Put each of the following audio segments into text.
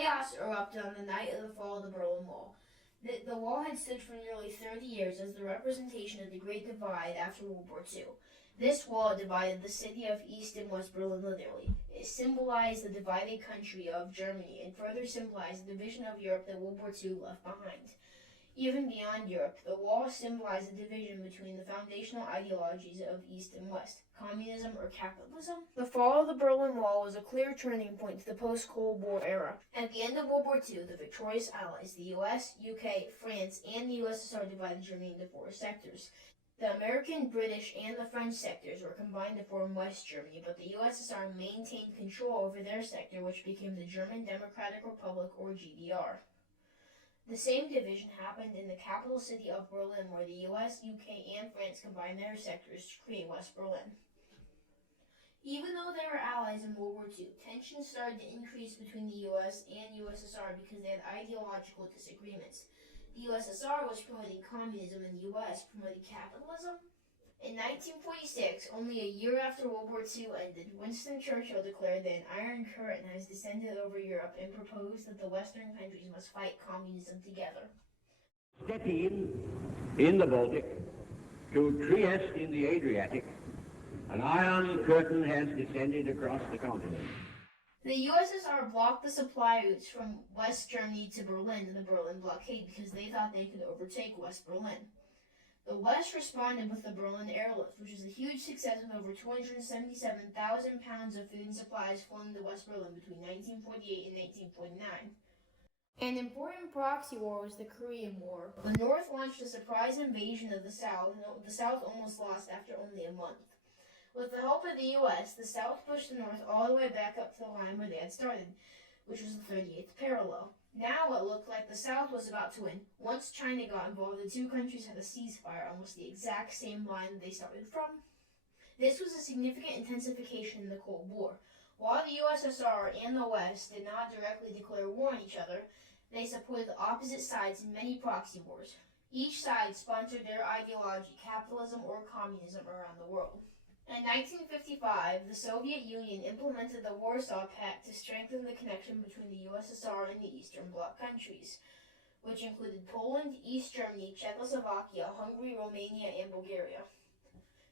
Chaos erupted on the night of the fall of the Berlin Wall. The wall had stood for nearly 30 years as the representation of the Great Divide after World War II. This wall divided the city of East and West Berlin literally. It symbolized the divided country of Germany and further symbolized the division of Europe that World War II left behind. Even beyond Europe, the wall symbolized the division between the foundational ideologies of East and West, communism or capitalism. The fall of the Berlin Wall was a clear turning point to the post-Cold War era. At the end of World War II, the victorious Allies, the US, UK, France, and the USSR divided Germany into four sectors. The American, British, and the French sectors were combined to form West Germany, but the USSR maintained control over their sector, which became the German Democratic Republic, or GDR. The same division happened in the capital city of Berlin, where the US, UK, and France combined their sectors to create West Berlin. Even though they were allies in World War II, tensions started to increase between the US and USSR because they had ideological disagreements. The USSR was promoting communism and the US promoting capitalism. In 1946, only a year after World War II ended, Winston Churchill declared that an iron curtain has descended over Europe and proposed that the Western countries must fight communism together. Stettin in the Baltic to Trieste in the Adriatic, an iron curtain has descended across the continent. The USSR blocked the supply routes from West Germany to Berlin in the Berlin blockade because they thought they could overtake West Berlin. The West responded with the Berlin Airlift, which was a huge success with over 277,000 pounds of food and supplies flowing to West Berlin between 1948 and 1949. An important proxy war was the Korean War. The North launched a surprise invasion of the South, and the South almost lost after only a month. With the help of the U.S., the South pushed the North all the way back up to the line where they had started, which was the 38th parallel. Now it looked like the South was about to win. Once China got involved, the two countries had a ceasefire, almost the exact same line they started from. This was a significant intensification in the Cold War. While the USSR and the West did not directly declare war on each other, they supported the opposite sides in many proxy wars. Each side sponsored their ideology, capitalism or communism, around the world. In 1955, the Soviet Union implemented the Warsaw Pact to strengthen the connection between the USSR and the Eastern Bloc countries, which included Poland, East Germany, Czechoslovakia, Hungary, Romania, and Bulgaria.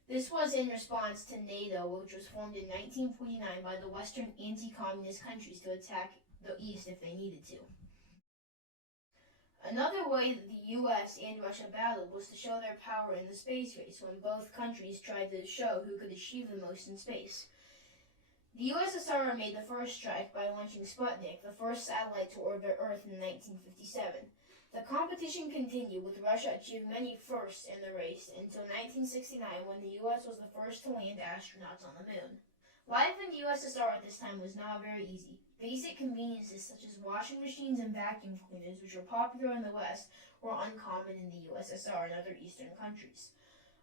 This was in response to NATO, which was formed in 1949 by the Western anti-communist countries to attack the East if they needed to. Another way that the US and Russia battled was to show their power in the space race when both countries tried to show who could achieve the most in space. The USSR made the first strike by launching Sputnik, the first satellite to orbit Earth in 1957. The competition continued, with Russia achieving many firsts in the race until 1969 when the US was the first to land astronauts on the moon. Life in the USSR at this time was not very easy. Basic conveniences such as washing machines and vacuum cleaners, which were popular in the West, were uncommon in the USSR and other Eastern countries.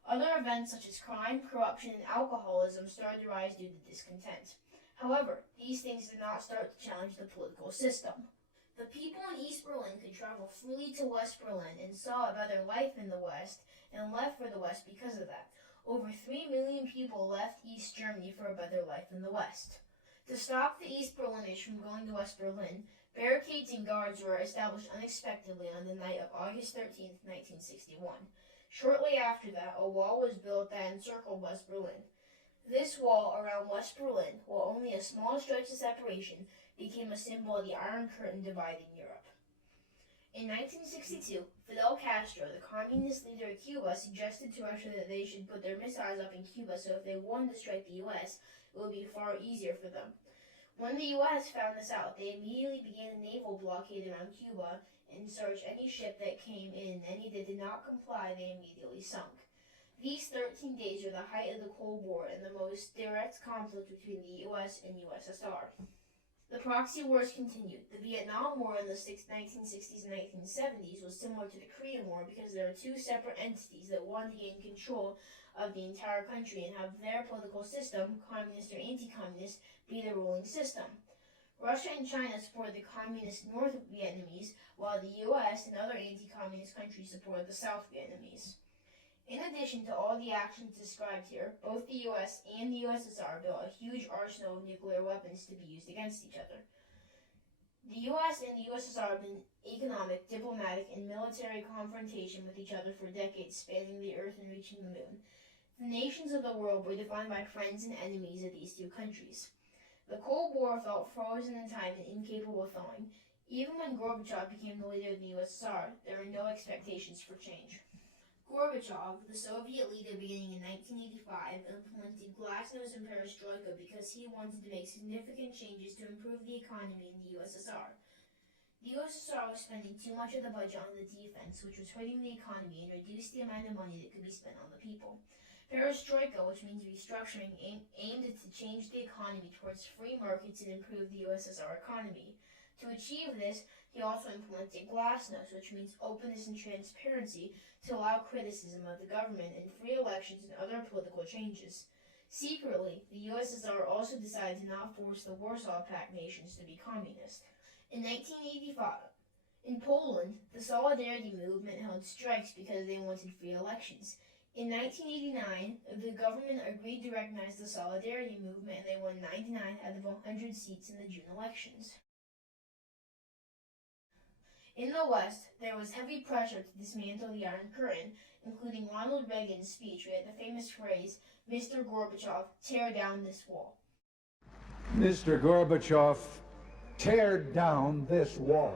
Other events such as crime, corruption, and alcoholism started to rise due to discontent. However, these things did not start to challenge the political system. The people in East Berlin could travel freely to West Berlin and saw a better life in the West and left for the West because of that. Over 3 million people left East Germany for a better life in the West. To stop the East Berliners from going to West Berlin, barricades and guards were established unexpectedly on the night of August 13, 1961. Shortly after that, a wall was built that encircled West Berlin. This wall around West Berlin, while only a small stretch of separation, became a symbol of the Iron Curtain dividing Europe. In 1962, Fidel Castro, the communist leader of Cuba, suggested to Russia that they should put their missiles up in Cuba so if they wanted to strike the U.S., it would be far easier for them. When the U.S. found this out, they immediately began a naval blockade around Cuba and searched any ship that came in. Any that did not comply, they immediately sunk. These 13 days were the height of the Cold War and the most direct conflict between the U.S. and USSR. The proxy wars continued. The Vietnam War in the 1960s and 1970s was similar to the Korean War because there were two separate entities that wanted to gain control of the entire country and have their political system, communist or anti-communist, be the ruling system. Russia and China supported the communist North Vietnamese, while the U.S. and other anti-communist countries supported the South Vietnamese. In addition to all the actions described here, both the U.S. and the USSR built a huge arsenal of nuclear weapons to be used against each other. The U.S. and the USSR have been economic, diplomatic, and military confrontation with each other for decades, spanning the Earth and reaching the moon. The nations of the world were defined by friends and enemies of these two countries. The Cold War felt frozen in time and incapable of thawing. Even when Gorbachev became the leader of the USSR, there were no expectations for change. Gorbachev, the Soviet leader beginning in 1985, implemented glasnost and perestroika because he wanted to make significant changes to improve the economy in the USSR. The USSR was spending too much of the budget on the defense, which was hurting the economy and reduced the amount of money that could be spent on the people. Perestroika, which means restructuring, aimed to change the economy towards free markets and improve the USSR economy. To achieve this, he also implemented glasnost, which means openness and transparency, to allow criticism of the government and free elections and other political changes. Secretly, the USSR also decided to not force the Warsaw Pact nations to be communist. In 1985, in Poland, the Solidarity movement held strikes because they wanted free elections. In 1989, the government agreed to recognize the Solidarity movement and they won 99 out of 100 seats in the June elections. In the West, there was heavy pressure to dismantle the Iron Curtain, including Ronald Reagan's speech with the famous phrase, "Mr. Gorbachev, tear down this wall." Mr. Gorbachev, tear down this wall.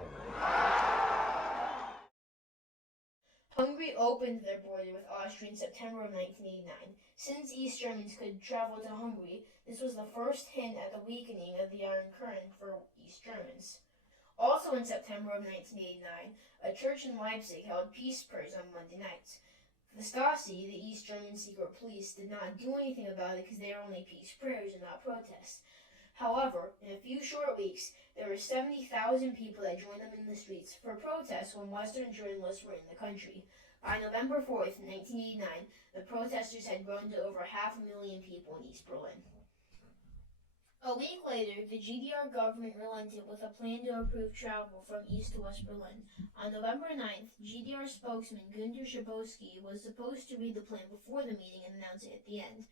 Hungary opened their border with Austria in September of 1989. Since East Germans could travel to Hungary, this was the first hint at the weakening of the Iron Curtain for East Germans. Also in September of 1989, a church in Leipzig held peace prayers on Monday nights. The Stasi, the East German secret police, did not do anything about it because they were only peace prayers and not protests. However, in a few short weeks, there were 70,000 people that joined them in the streets for protests when Western journalists were in the country. By November 4th, 1989, the protesters had grown to over 500,000 people in East Berlin. A week later, the GDR government relented with a plan to approve travel from East to West Berlin. On November 9th, GDR spokesman Günter Schabowski was supposed to read the plan before the meeting and announce it at the end.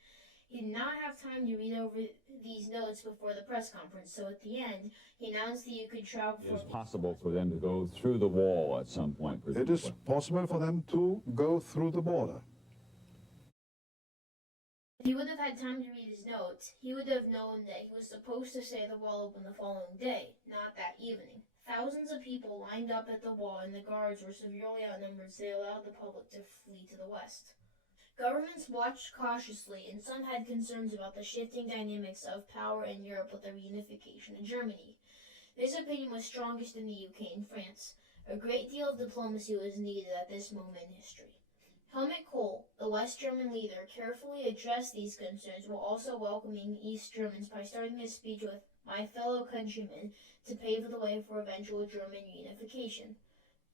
He did not have time to read over these notes before the press conference, so at the end, he announced that you could travel It is possible for them to go through the wall at some point, presumably. It is possible for them to go through the border. If he would have had time to read his notes, he would have known that he was supposed to say the wall opened the following day, not that evening. Thousands of people lined up at the wall and the guards were severely outnumbered, so they allowed the public to flee to the west. Governments watched cautiously, and some had concerns about the shifting dynamics of power in Europe with the reunification of Germany. This opinion was strongest in the UK and France. A great deal of diplomacy was needed at this moment in history. Helmut Kohl, the West German leader, carefully addressed these concerns while also welcoming East Germans by starting his speech with "My fellow countrymen" to pave the way for eventual German reunification.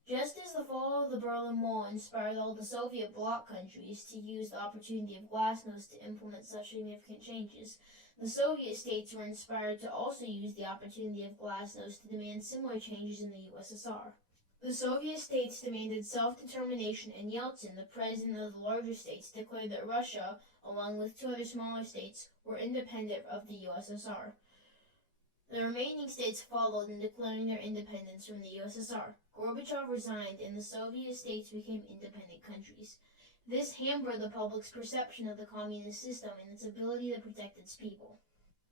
Just as the fall of the Berlin Wall inspired all the Soviet bloc countries to use the opportunity of glasnost to implement such significant changes, the Soviet states were inspired to also use the opportunity of glasnost to demand similar changes in the USSR. The Soviet states demanded self-determination, and Yeltsin, the president of the larger states, declared that Russia, along with two other smaller states, were independent of the USSR. The remaining states followed in declaring their independence from the USSR. Gorbachev resigned, and the Soviet states became independent countries. This hampered the public's perception of the communist system and its ability to protect its people.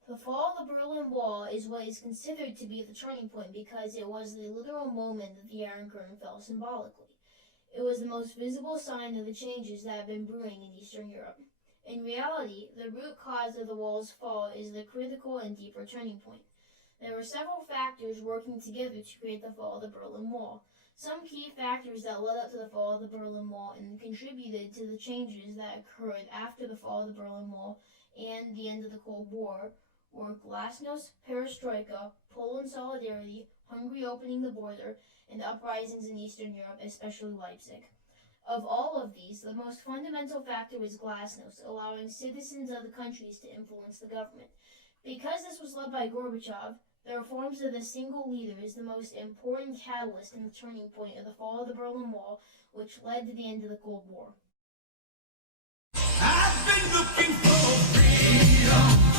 The fall of the Berlin Wall is what is considered to be the turning point because it was the literal moment that the Iron Curtain fell symbolically. It was the most visible sign of the changes that have been brewing in Eastern Europe. In reality, the root cause of the wall's fall is the critical and deeper turning point. There were several factors working together to create the fall of the Berlin Wall. Some key factors that led up to the fall of the Berlin Wall and contributed to the changes that occurred after the fall of the Berlin Wall and the end of the Cold War were glasnost, perestroika, Poland solidarity, Hungary opening the border, and uprisings in Eastern Europe, especially Leipzig. Of all of these, the most fundamental factor was glasnost, allowing citizens of the countries to influence the government. Because this was led by Gorbachev, the reforms of the single leader is the most important catalyst in the turning point of the fall of the Berlin Wall, which led to the end of the Cold War. I've been looking for freedom.